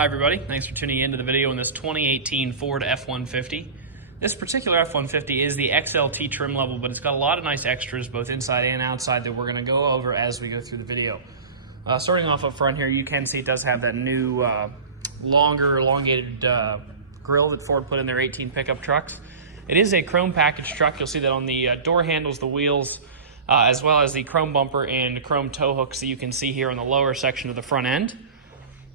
Hi everybody, thanks for tuning into the video on this 2018 Ford F-150. This particular F-150 is the XLT trim level, but it's got a lot of nice extras both inside and outside that we're going to go over as we go through the video. Starting off up front here, you can see it does have that new longer elongated grille that Ford put in their 18 pickup trucks. It is a chrome package truck. You'll see that on the door handles, the wheels, as well as the chrome bumper and chrome tow hooks that you can see here on the lower section of the front end.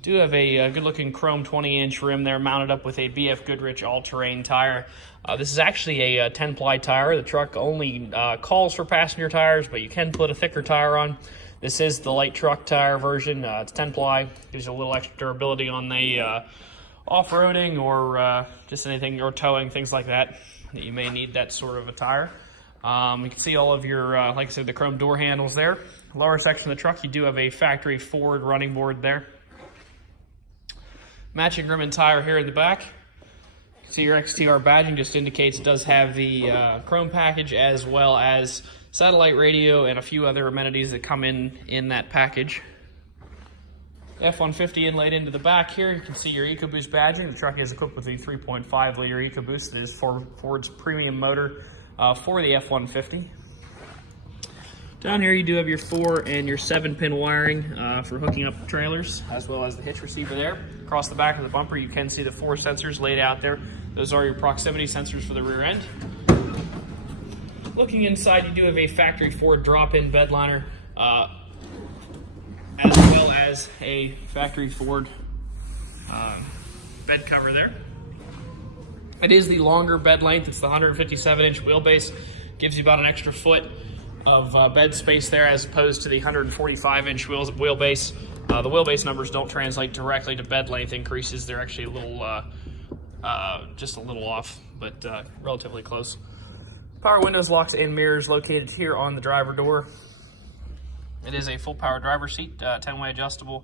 Do have a good looking chrome 20-inch rim there mounted up with a BF Goodrich all-terrain tire. This is actually a 10-ply tire. The truck only calls for passenger tires, but you can put a thicker tire on. This is the light truck tire version. It's 10-ply, gives you a little extra durability on the off-roading or just anything, or towing, things like that you may need that sort of a tire. You can see all of your, like I said, the chrome door handles there. Lower section of the truck, you do have a factory Ford running board there. Matching rim and tire here in the back. You can see your XTR badging just indicates it does have the chrome package as well as satellite radio and a few other amenities that come in that package. F-150 inlaid into the back here. You can see your EcoBoost badging. The truck is equipped with the 3.5 liter EcoBoost. It is Ford's premium motor for the F-150. Down here you do have your 4 and your 7-pin wiring for hooking up trailers, as well as the hitch receiver there. Across the back of the bumper you can see the 4 sensors laid out there. Those are your proximity sensors for the rear end. Looking inside, you do have a factory Ford drop-in bed liner, as well as a factory Ford bed cover there. It is the longer bed length. It's the 157-inch wheelbase. Gives you about an extra foot of bed space there as opposed to the 145-inch wheelbase. The wheelbase numbers don't translate directly to bed length increases. They're actually a little, just a little off, but relatively close. Power windows, locks, and mirrors located here on the driver door. It is a full power driver seat, 10-way adjustable.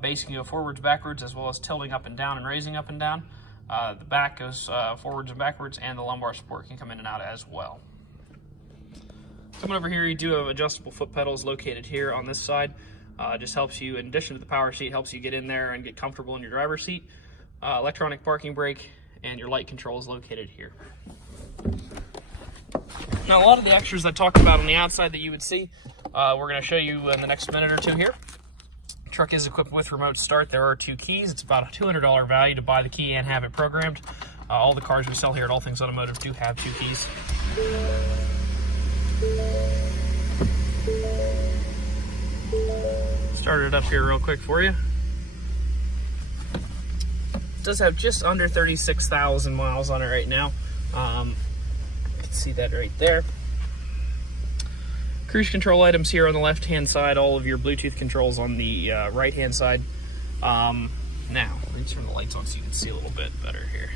Base can go forwards, backwards, as well as tilting up and down and raising up and down. The back goes forwards and backwards, and the lumbar support can come in and out as well. Coming over here, you do have adjustable foot pedals located here on this side. Just helps you, in addition to the power seat, helps you get in there and get comfortable in your driver's seat. Electronic parking brake and your light controls located here. Now, a lot of the extras I talked about on the outside that you would see, we're going to show you in the next minute or two here. The truck is equipped with remote start. There are 2 keys. It's about a $200 value to buy the key and have it programmed. All the cars we sell here at All Things Automotive do have 2 keys. Start it up here real quick for you. It does have just under 36,000 miles on it right now. You can see that right there. Cruise control items here on the left hand side, all of your Bluetooth controls on the right hand side. Now, let me turn the lights on so you can see a little bit better here.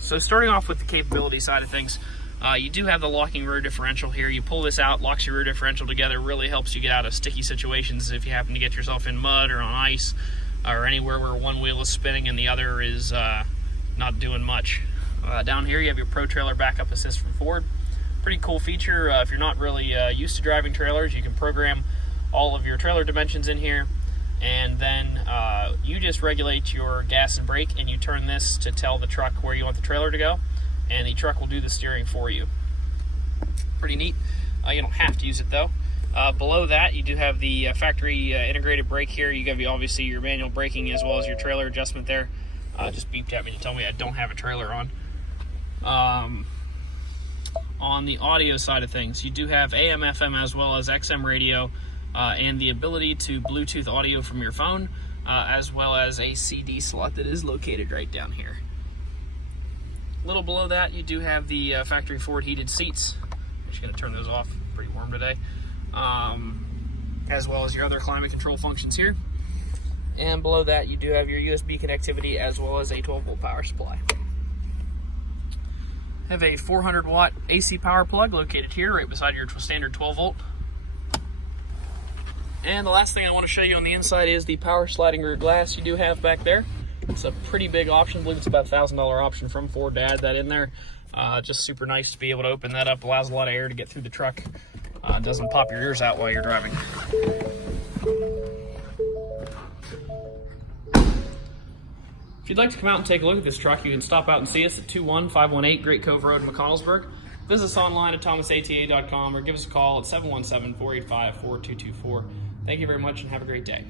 So starting off with the capability side of things, you do have the locking rear differential here. You pull this out, locks your rear differential together, really helps you get out of sticky situations if you happen to get yourself in mud or on ice or anywhere where one wheel is spinning and the other is not doing much. Down here you have your Pro Trailer Backup Assist from Ford. Pretty cool feature. If you're not really used to driving trailers, you can program all of your trailer dimensions in here, and then you just regulate your gas and brake, and you turn this to tell the truck where you want the trailer to go, and the truck will do the steering for you. Pretty neat. You don't have to use it though. Below that, you do have the factory integrated brake here. You have obviously your manual braking as well as your trailer adjustment there. Just beeped at me to tell me I don't have a trailer on. On the audio side of things, you do have AM, FM, as well as XM radio, and the ability to Bluetooth audio from your phone, as well as a CD slot that is located right down here. A little below that, you do have the factory Ford heated seats. I'm just going to turn those off. Pretty warm today. As well as your other climate control functions here. And below that, you do have your USB connectivity as well as a 12-volt power supply. Have a 400-watt AC power plug located here right beside your standard 12-volt. And the last thing I want to show you on the inside is the power sliding rear glass you do have back there. It's a pretty big option. I believe it's about a $1,000 option from Ford to add that in there. Just super nice to be able to open that up. Allows a lot of air to get through the truck. Doesn't pop your ears out while you're driving. If you'd like to come out and take a look at this truck, you can stop out and see us at 21518 Great Cove Road, McConnellsburg. Visit us online at thomasata.com or give us a call at 717-485-4224. Thank you very much and have a great day.